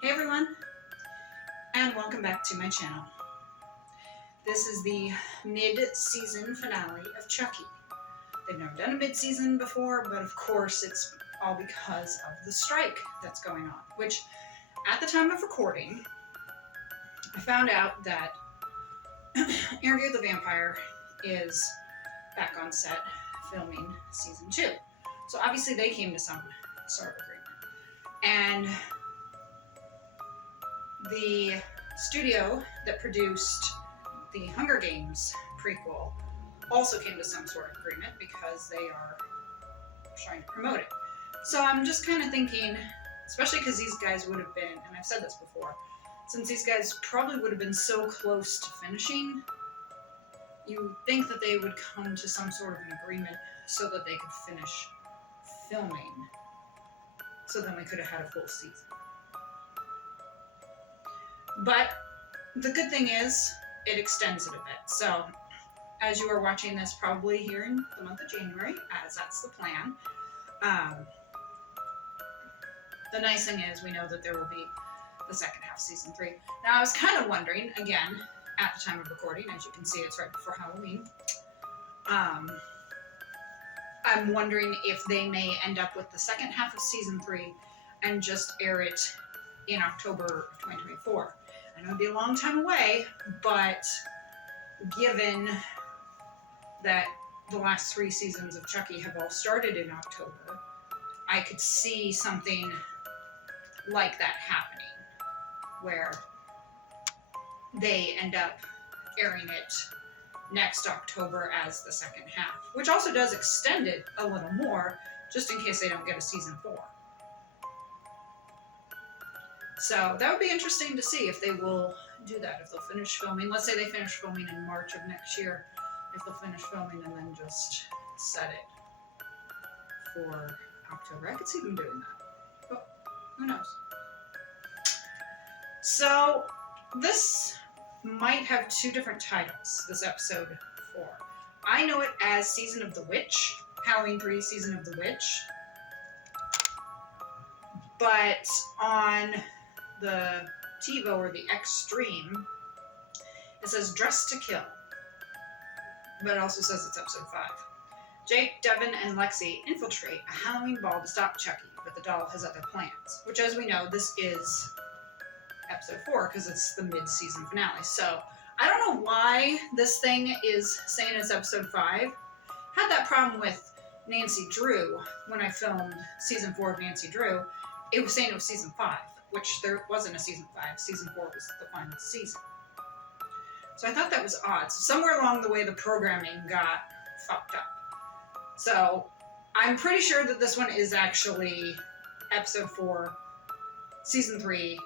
Hey everyone, and welcome back to my channel. This is the mid-season finale of Chucky. They've never done a mid-season before, but of course it's all because of the strike that's going on, which at the time of recording, I found out that Interview with the Vampire is back on set filming season 2. So obviously they came to some sort of agreement. And the studio that produced the Hunger Games prequel also came to some sort of agreement because they are trying to promote it. So I'm just kind of thinking, especially because these guys would have been, and I've said this before, since these guys probably would have been so close to finishing, you think that they would come to some sort of an agreement so that they could finish filming. So then we could have had a full season. But the good thing is, it extends it a bit. So, as you are watching this probably here in the month of January, as that's the plan, the nice thing is we know that there will be the second half of season 3. Now, I was kind of wondering, again, at the time of recording, as you can see, it's right before Halloween. I'm wondering if they may end up with the second half of season 3 and just air it in October of 2024. I know it'd be a long time away, but given that the last 3 seasons of Chucky have all started in October, I could see something like that happening, where they end up airing it next October as the second half, which also does extend it a little more, just in case they don't get a season 4. So that would be interesting to see if they will do that, if they'll finish filming. Let's say they finish filming in March of next year, if they'll finish filming and then just set it for October. I could see them doing that, but who knows? So this might have 2 different titles, this episode 4. I know it as Season of the Witch, Halloween 3 Season of the Witch, but on the TiVo or the Extreme, it says Dressed to Kill, but it also says it's episode 5. Jake, Devin, and Lexi infiltrate a Halloween ball to stop Chucky, but the doll has other plans, which, as we know, this is episode 4 because it's the mid-season finale. So I don't know why this thing is saying it's episode 5. Had that problem with Nancy Drew when I filmed season 4 of Nancy Drew. It was saying it was season 5, which there wasn't a season 5. Season 4 was the final season. So I thought that was odd. So somewhere along the way, the programming got fucked up. So I'm pretty sure that this one is actually episode 4, season 3,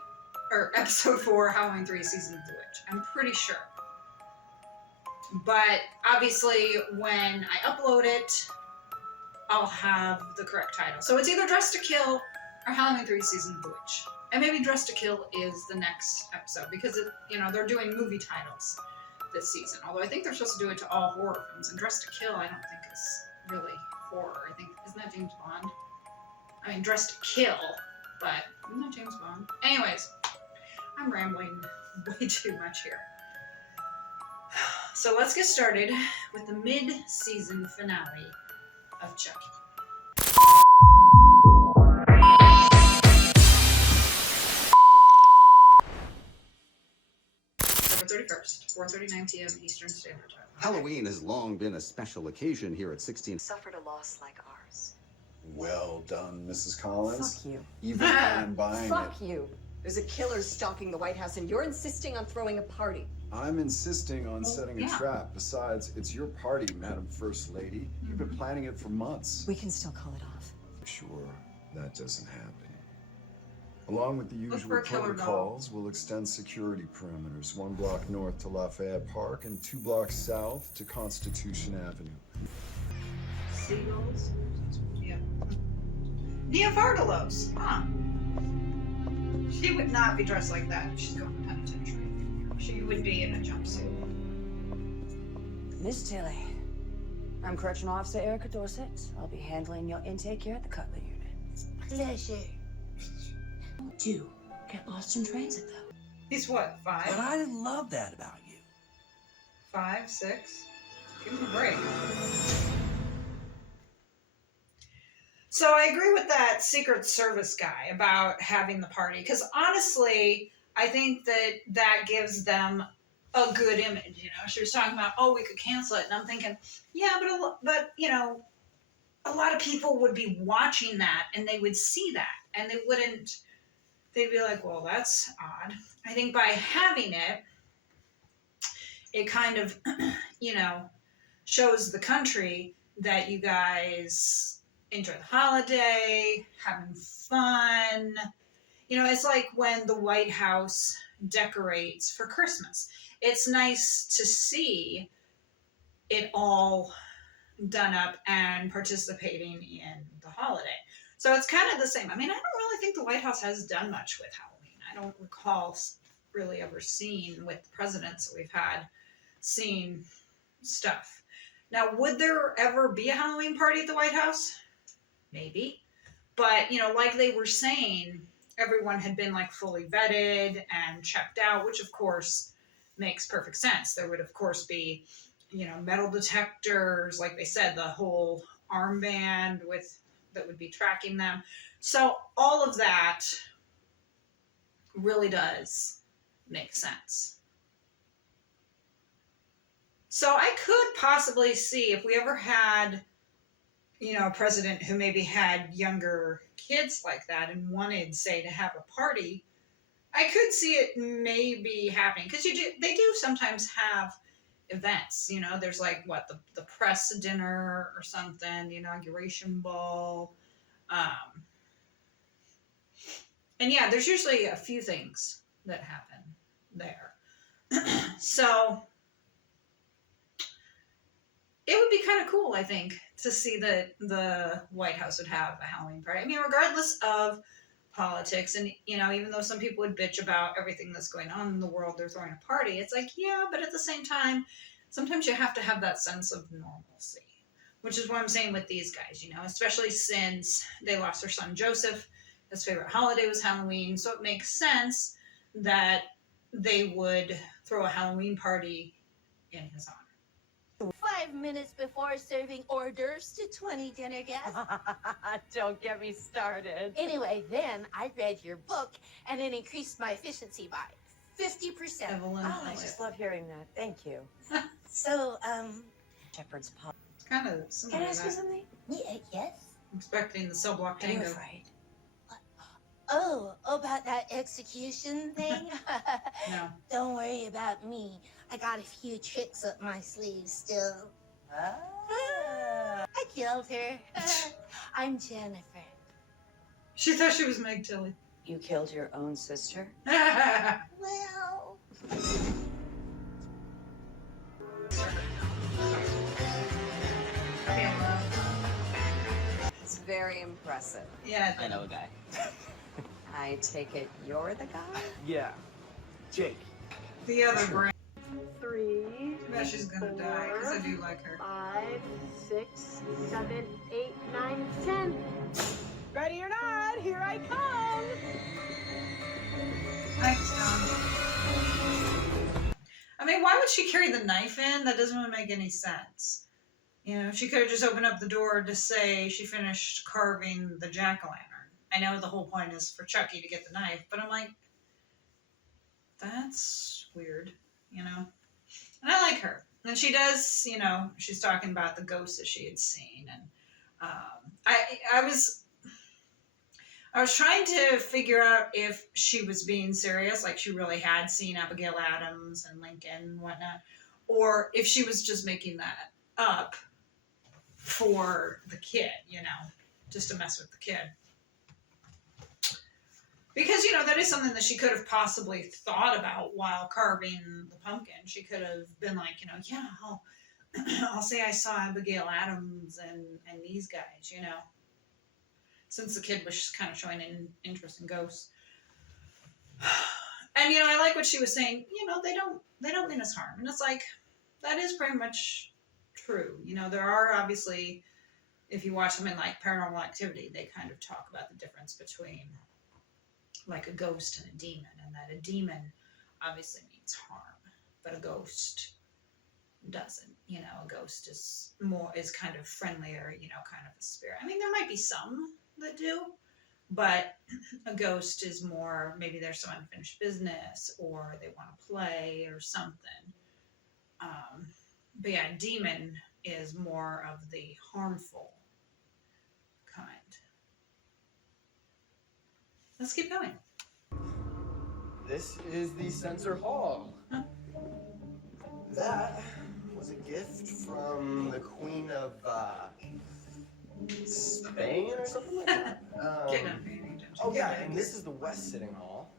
or episode 4, Halloween 3, Season of the Witch. I'm pretty sure. But obviously, when I upload it, I'll have the correct title. So it's either Dressed to Kill or Halloween 3, Season of the Witch. And maybe Dressed to Kill is the next episode, because they're doing movie titles this season. Although I think they're supposed to do it to all horror films, and Dressed to Kill I don't think is really horror. I think, isn't that James Bond? I mean, Dressed to Kill, but isn't that James Bond? Anyways, I'm rambling way too much here. So let's get started with the mid-season finale of Chucky. October 31st, 4:39 p.m. Eastern Standard Time. Halloween has long been a special occasion here at 16. Suffered a loss like ours. Well done, Mrs. Collins. Fuck you. Even I'm buying Fuck you. There's a killer stalking the White House, and you're insisting on throwing a party. I'm insisting on setting a trap. Besides, it's your party, Madam First Lady. You've been planning it for months. We can still call it off. Sure, that doesn't happen. Along with the for usual a killer protocols, we'll extend security perimeters 1 block north to Lafayette Park and 2 blocks south to Constitution Avenue. Seagulls? Yeah. Neofardalos, huh? She would not be dressed like that if she's going to penitentiary. She would be in a jumpsuit. Miss Tilly, I'm Correctional Officer Erica Dorset. I'll be handling your intake here at the Cutler Unit. Pleasure. Do get lost in transit, though. He's what, 5? But I love that about you. 5, 6? Give him a break. So I agree with that Secret Service guy about having the party, because honestly, I think that gives them a good image. You know, she was talking about, oh, we could cancel it, and I'm thinking, yeah, but you know, a lot of people would be watching that, and they would see that, and they'd be like, well, that's odd. I think by having it, it kind of, you know, shows the country that you guys enjoy the holiday, having fun. You know, it's like when the White House decorates for Christmas. It's nice to see it all done up and participating in the holiday. So it's kind of the same. I mean, I don't really think the White House has done much with Halloween. I don't recall really ever seeing with the presidents that we've had, seeing stuff. Now, would there ever be a Halloween party at the White House? Maybe. But, you know, like they were saying, everyone had been like fully vetted and checked out, which of course makes perfect sense. There would of course be, you know, metal detectors, like they said, the whole armband that would be tracking them. So all of that really does make sense. So I could possibly see if we ever had, you know, a president who maybe had younger kids like that and wanted, say, to have a party, I could see it maybe happening. Because they do sometimes have events, you know, there's like, what, the press dinner or something, the inauguration ball. And yeah, there's usually a few things that happen there. So it would be kind of cool, I think, to see that the White House would have a Halloween party. I mean, regardless of politics, and, you know, even though some people would bitch about everything that's going on in the world, they're throwing a party. It's like, yeah, but at the same time, sometimes you have to have that sense of normalcy, which is what I'm saying with these guys, you know, especially since they lost their son Joseph. His favorite holiday was Halloween, so it makes sense that they would throw a Halloween party in his honor. 5 minutes before serving hors d'oeuvres to 20 dinner guests. Don't get me started. Anyway, then I read your book and it increased my efficiency by 50%. Evelyn, Oh, I just love hearing that. Thank you. So, Shepherd's paw. it's kind of similar Can I to ask you that. something? yeah, yes? I'm expecting the cell block Are you tango. afraid? Oh, about that execution thing? No. Don't worry about me. I got a few tricks up my sleeve still. Ah. I killed her. I'm Jennifer. She thought she was Meg Tilly. You killed your own sister? Well, It's very impressive. Yeah, I know a guy. I take it you're the guy? Yeah. Jake. the other brain. 3, I bet she's gonna die, because I do like her. 5, 6, 7, 8, 9, 10. Ready or not, here I come. Thanks, Tom. I mean, why would she carry the knife in? That doesn't really make any sense. You know, she could have just opened up the door to say she finished carving the jack-o'-lantern. I know the whole point is for Chucky to get the knife, but I'm like, that's weird, you know? And I like her. And she does, you know, she's talking about the ghosts that she had seen. And I was trying to figure out if she was being serious, like she really had seen Abigail Adams and Lincoln and whatnot, or if she was just making that up for the kid, you know, just to mess with the kid. Because, you know, that is something that she could have possibly thought about while carving the pumpkin. She could have been like, you know, yeah, I'll say I saw Abigail Adams and these guys, you know. Since the kid was kind of showing an interest in ghosts. And, you know, I like what she was saying, you know, they don't mean us harm. And it's like, that is pretty much true. You know, there are obviously, if you watch them in like Paranormal Activity, they kind of talk about the difference between like a ghost and a demon, and that a demon obviously means harm, but a ghost doesn't. You know, a ghost is kind of friendlier, you know, kind of a spirit. I mean, there might be some that do, but a ghost is more, maybe there's some unfinished business or they want to play or something. But yeah, demon is more of the harmful kind. Let's keep going. This is the Sensor Hall. Huh? That was a gift from the Queen of Spain or something like that. Getting up, paying attention. Oh yeah, and this is the West Sitting Hall.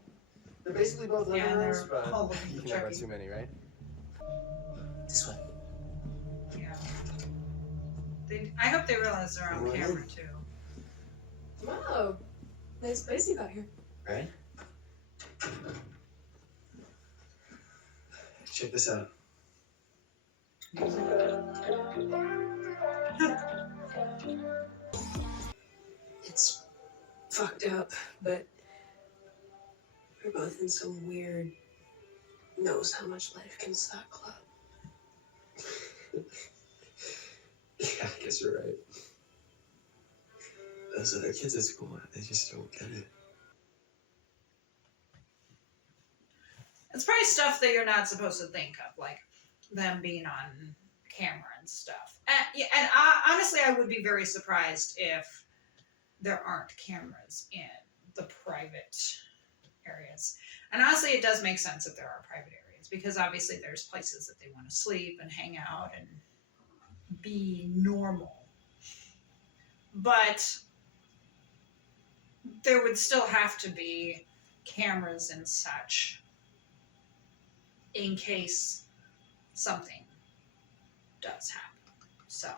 They're basically both living Yeah, rooms, they're but all looking you for can never have Chucky. too many, right? This way. Yeah. I hope they realize they're on camera too. Wow. Nice place you got here. Right? Check this out. It's fucked up, but we're both in some weird, knows how much life can suck club. Yeah, I guess you're right. Those other kids at school, they just don't get it. It's probably stuff that you're not supposed to think of, like them being on camera and stuff. And honestly, I would be very surprised if there aren't cameras in the private areas. And honestly, it does make sense that there are private areas because obviously there's places that they want to sleep and hang out and be normal. But there would still have to be cameras and such in case something does happen. So,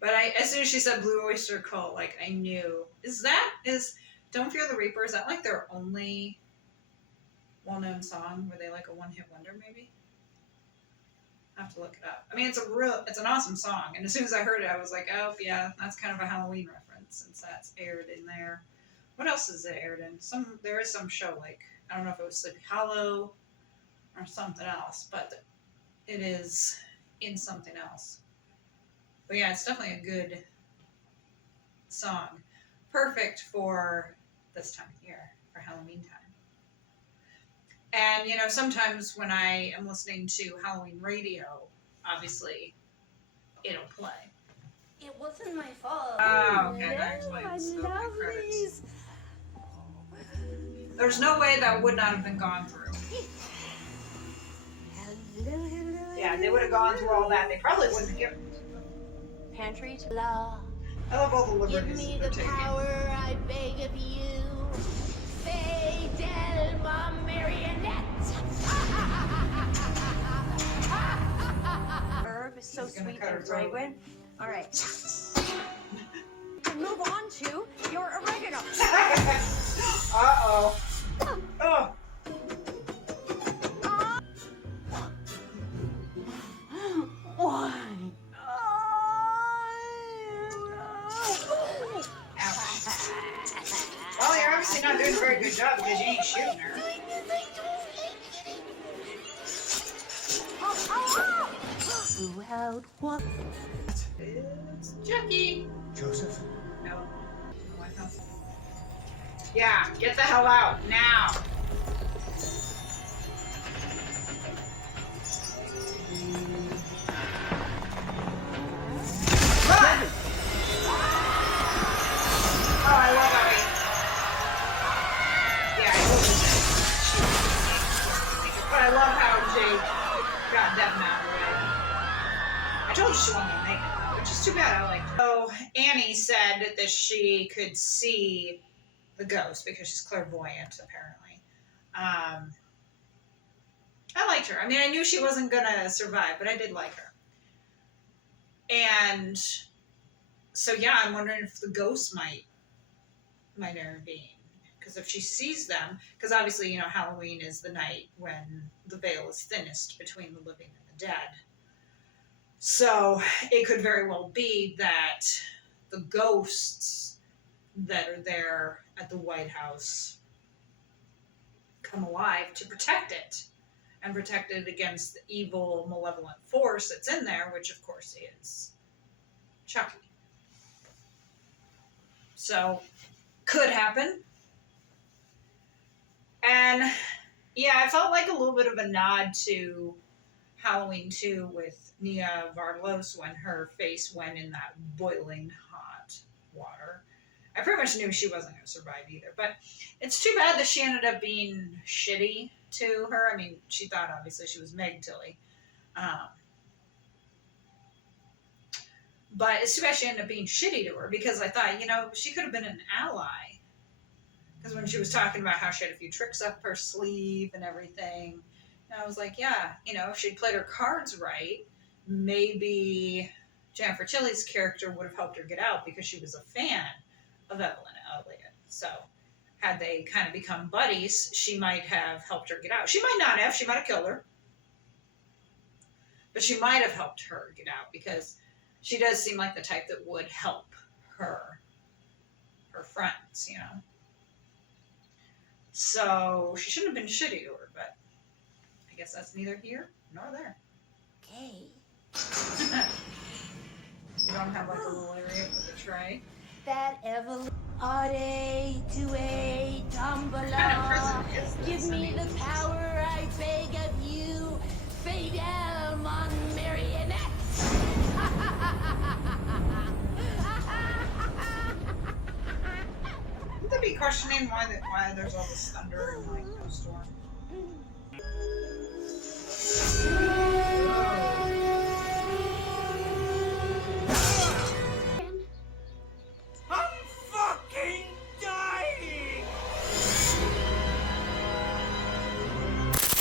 but as soon as she said Blue Oyster Cult, like I knew, is Don't Fear the Reaper, is that like their only well-known song? Were they like a one-hit wonder maybe? I have to look it up. I mean, it's an awesome song, and as soon as I heard it, I was like, oh yeah, that's kind of a Halloween reference since that's aired in there. What else is it aired in? There is some show, like I don't know if it was Sleepy Hollow or something else, but it is in something else. But yeah, it's definitely a good song. Perfect for this time of year, for Halloween time. And, you know, sometimes when I am listening to Halloween radio, obviously, it'll play. It wasn't my fault. Oh, okay, that explains. My Opening credits. lovelies. There's no way that would not have been gone through. Yeah, they would have gone through all that. They probably wouldn't have given Pantry to Law. I love all the Give liberties me they're the taking. power, I beg of you. Fidelma Marionette. herb is so She's gonna sweet cut her and throat. fragrant. All right. Move on to your oregano. Uh-oh. Oh. Why? Well, you're obviously not doing a very good job because you ain't shooting her. Who held what? It's Chucky. Joseph? No. White House. Yeah, get the hell out now. Run! Oh, I love how yeah, I will but I love how Jake got Devin out of the way. I told her she wasn't gonna make it, which is too bad. I liked her. So Annie said that she could see the ghost because she's clairvoyant, apparently. I liked her. I mean, I knew she wasn't gonna survive, but I did like her. And so yeah, I'm wondering if the ghost might intervene. Because if she sees them, because obviously, you know, Halloween is the night when the veil is thinnest between the living and the dead. So it could very well be that the ghosts that are there at the White House come alive to protect it and protect it against the evil, malevolent force that's in there, which of course is Chucky. So, could happen. And yeah, I felt like a little bit of a nod to Halloween 2 with Nia Vardalos when her face went in that boiling hot water. I pretty much knew she wasn't going to survive either. But it's too bad that she ended up being shitty to her. I mean, she thought obviously she was Meg Tilly. But it's too bad she ended up being shitty to her because I thought, you know, she could have been an ally. Because when she was talking about how she had a few tricks up her sleeve and everything, and I was like, yeah, you know, if she'd played her cards right, maybe Jennifer Tilly's character would have helped her get out because she was a fan of Evelyn Elliott. So had they kind of become buddies, she might have helped her get out. She might not have. She might have killed her. But she might have helped her get out because she does seem like the type that would help her friends, you know. So she shouldn't have been shitty to her, but I guess that's neither here nor there. Okay. You don't have like a little area for the tray. That Evelyn. Ade to a tumbler. What kind of prison is this? Give me the power, I beg of you. Fidel Mon Marionette. Would they be questioning why there's all this thunder and like no storm? I'm fucking dying!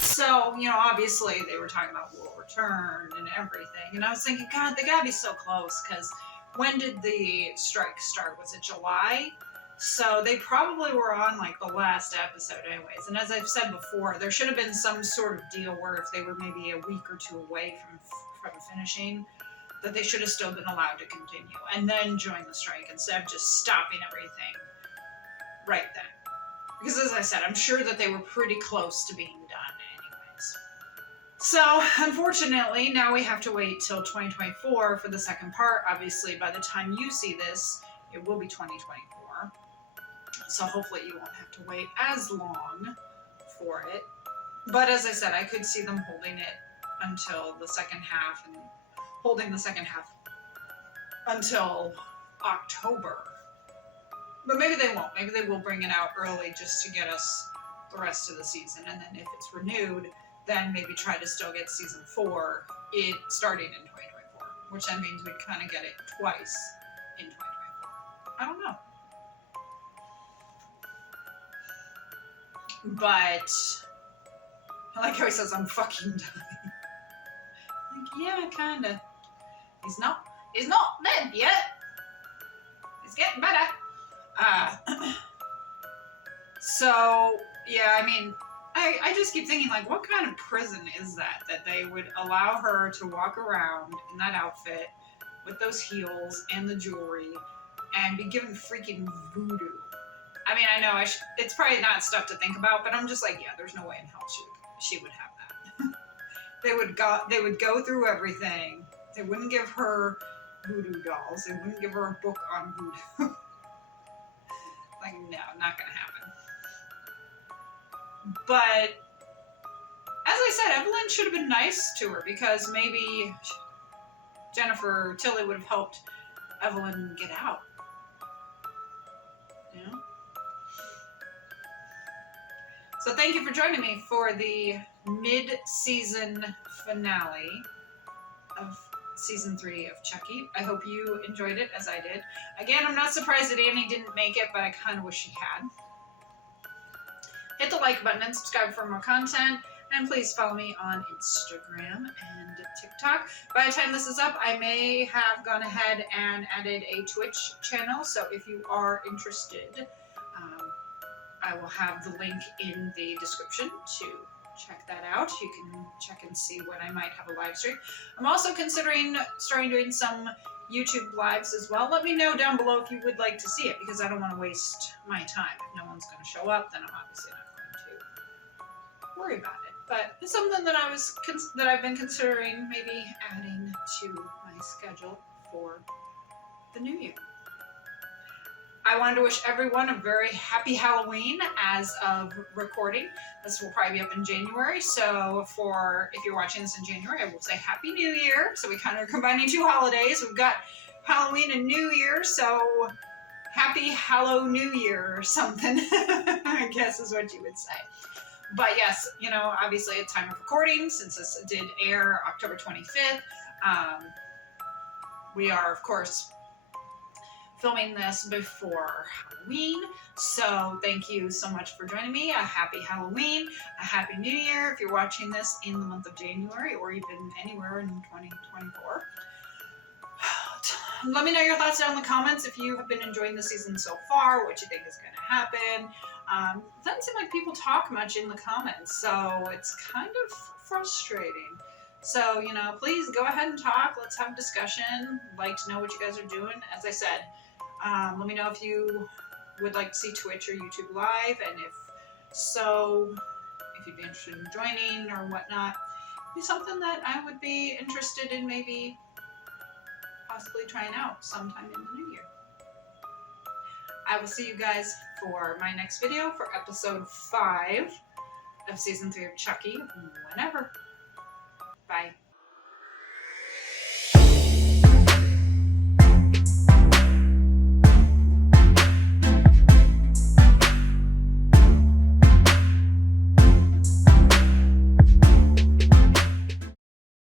So, you know, obviously they were talking about Will Return and everything, and I was thinking, God, they gotta be so close, because when did the strike start? Was it July? So they probably were on like the last episode anyways. And as I've said before, there should have been some sort of deal where if they were maybe a week or two away from finishing, that they should have still been allowed to continue and then join the strike instead of just stopping everything right then. Because as I said, I'm sure that they were pretty close to being done anyways. So unfortunately, now we have to wait till 2024 for the second part. Obviously, by the time you see this, it will be 2024. So hopefully you won't have to wait as long for it. But as I said, I could see them holding it until the second half and holding the second half until October. But maybe they won't. Maybe they will bring it out early just to get us the rest of the season. And then if it's renewed, then maybe try to still get season 4 starting in 2024. Which then means we'd kind of get it twice in 2024. I don't know. But I like how he says, I'm fucking dying. Like, yeah, kinda. He's not dead yet. He's getting better. So, yeah, I mean, I just keep thinking, like, what kind of prison is that they would allow her to walk around in that outfit with those heels and the jewelry and be given freaking voodoo? I mean, I know it's probably not stuff to think about, but I'm just like, yeah, there's no way in hell she would have that. They would go through everything. They wouldn't give her voodoo dolls. They wouldn't give her a book on voodoo. Like, no, not gonna happen. But as I said, Evelyn should have been nice to her because maybe Jennifer Tilly would have helped Evelyn get out. You know? So thank you for joining me for the mid-season finale of season 3 of Chucky. I hope you enjoyed it as I did. Again, I'm not surprised that Annie didn't make it, but I kind of wish she had. Hit the like button and subscribe for more content. And please follow me on Instagram and TikTok. By the time this is up, I may have gone ahead and added a Twitch channel. So if you are interested, I will have the link in the description to check that out. You can check and see when I might have a live stream. I'm also considering starting doing some YouTube lives as well. Let me know down below if you would like to see it, because I don't want to waste my time. If no one's going to show up, then I'm obviously not going to worry about it. But it's something that I've been considering maybe adding to my schedule for the new year. I wanted to wish everyone a very happy Halloween as of recording. This will probably be up in January, so if you're watching this in January, I will say Happy New Year. So we kind of are combining two holidays. We've got Halloween and New Year, so Happy Hallow New Year or something, I guess is what you would say. But yes, you know, obviously at time of recording, since this did air October 25th, we are, of course, filming this before Halloween. So thank you so much for joining me. A happy Halloween, a happy New Year if you're watching this in the month of January or even anywhere in 2024. Let me know your thoughts down in the comments if you have been enjoying the season so far, what you think is going to happen. It doesn't seem like people talk much in the comments, so it's kind of frustrating. So, you know, please go ahead and talk. Let's have a discussion. I'd like to know what you guys are doing. As I said, let me know if you would like to see Twitch or YouTube live, and if so, if you'd be interested in joining or whatnot. It'd be something that I would be interested in maybe possibly trying out sometime in the new year. I will see you guys for my next video for episode 5 of season 3 of Chucky, whenever. Bye.